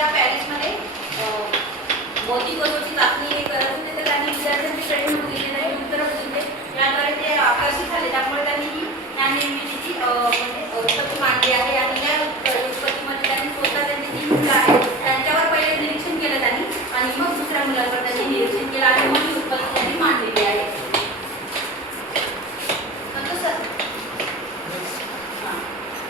त्या पॅरिसमध्ये बौद्धिक वस्तूची चाचणी हे करत होते, तर त्यांनी विद्यार्थ्यांची प्रश्न बघितले, त्यांनी उत्तरं बघितले, याद्वारे ते आकर्षित झाले. त्यामुळे त्यांनी ही ज्ञाननिर्मितीची म्हणजे उत्पत्ती मांडली आहे. आणि या उत्पत्तीमध्ये त्यांनी स्वतः त्यांची जी मुलं आहेत त्यांच्यावर पहिले निरीक्षण केलं त्यांनी, आणि मग दुसऱ्या मुलांवर त्यांनी निरीक्षण केलं आणि मग ही उत्पत्ती त्यांनी मांडलेली आहे.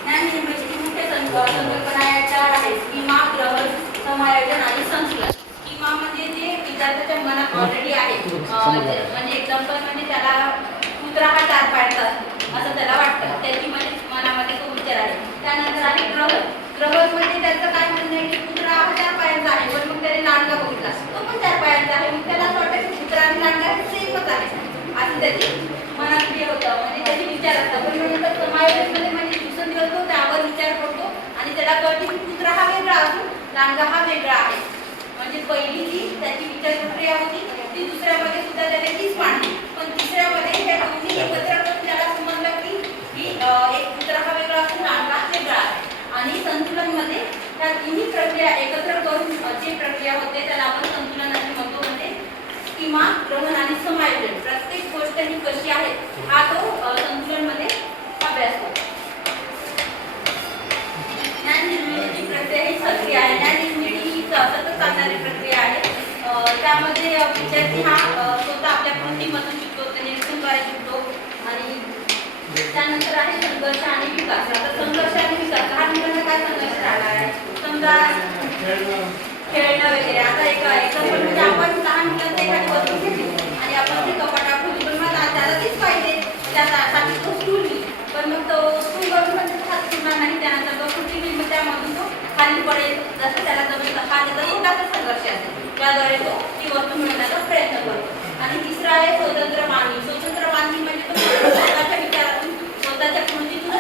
ज्ञाननिर्मितीची मुख्य संकल्पना या चार आहेत: स्कीमा, ग्रहण, समायोजन आणि संकलन. स्कीमा म्हणजे जे विद्यार्थ्याच्या मनात ऑलरेडी आहे, म्हणजे एक्झाम्पल म्हणजे त्याला कुत्रा हा 4 पायाचा असतो असं त्याला वाटतं, त्याची म्हणजे मनामध्ये तो विचार आहे. त्यानंतर आहे ग्रहण. ग्रहण म्हणजे त्याचं काय म्हणणं आहे की कुत्रा हा 4 पायांचा आहे, पण मग त्याने लांडगा बघितला, तो पण 4 पायांचा आहे, मग त्याला असं वाटतं की कुत्रा आणि लांडगा हे सेमच आहे असं त्याची मनात हे होतं, म्हणजे त्याचे विचार असतात. पण नंतर समायोजनमध्ये म्हणजे दिवसेंदिवस तो त्यावर विचार करतो आणि त्याला कळते की कुत्रा हा वेगळा असून लांडगा हा वेगळा आहे. म्हणजे पहिली जी त्याची विचार प्रक्रिया होती ती दुसऱ्यामध्ये सुद्धा त्याने तीच मांडली, पण तिसऱ्यामध्ये हे दोन्ही एकत्र करून त्याला समजलं की एक कुत्रा हा वेगळा असून लांडगा वेगळा आहे. आणि संतुलनमध्ये त्या तिन्ही प्रक्रिया एकत्र करून जी प्रक्रिया होते त्याला आपण संतुलन असे म्हणतो. म्हणजे स्कीमा, ग्रहण आणि समायोजन प्रत्येक गोष्ट ही कशी आहे हा तो संतुलनमध्ये अभ्यास करतो. ज्ञाननिर्मितीची प्रक्रिया ही सक्रिय आहे. ज्ञाननिर्मिती ही सतत चालणारी प्रक्रिया आहे. त्यामध्ये विद्यार्थी हा स्वतः आपल्या कृतीमधून शिकतो, निरीक्षणद्वारे शिकतो. आणि त्यानंतर आहे संघर्ष आणि विकास. आता संघर्ष आणि विकास लहान मुलांना काय संघर्ष राहणार आहे, समजा खेळणं वगैरे. आता एक्झाम्पल म्हणजे आपण लहान मुलांना एखादी वस्तू घेतली आणि आपण ती कपाटात ठेवली, पण मग त्याला तेच पाहिजे, त्यासाठी तो स्टूल घेईल, पण मग तो स्टूल वरून म्हणजे हात फिरणार नाही, त्यानंतर तो सुट्टी घेईल, मग त्यामधून तो खाली पडेल, जसं त्याला जमेल हा त्याचा छोटासा संघर्ष असेल, त्याद्वारे तो ती वस्तू मिळवण्याचा प्रयत्न करतो. आणि तिसरा आहे स्वतंत्र मानवी. स्वतंत्र मानवी म्हणजे तो स्वतःच्या विचारातून स्वतःच्या कृतीतून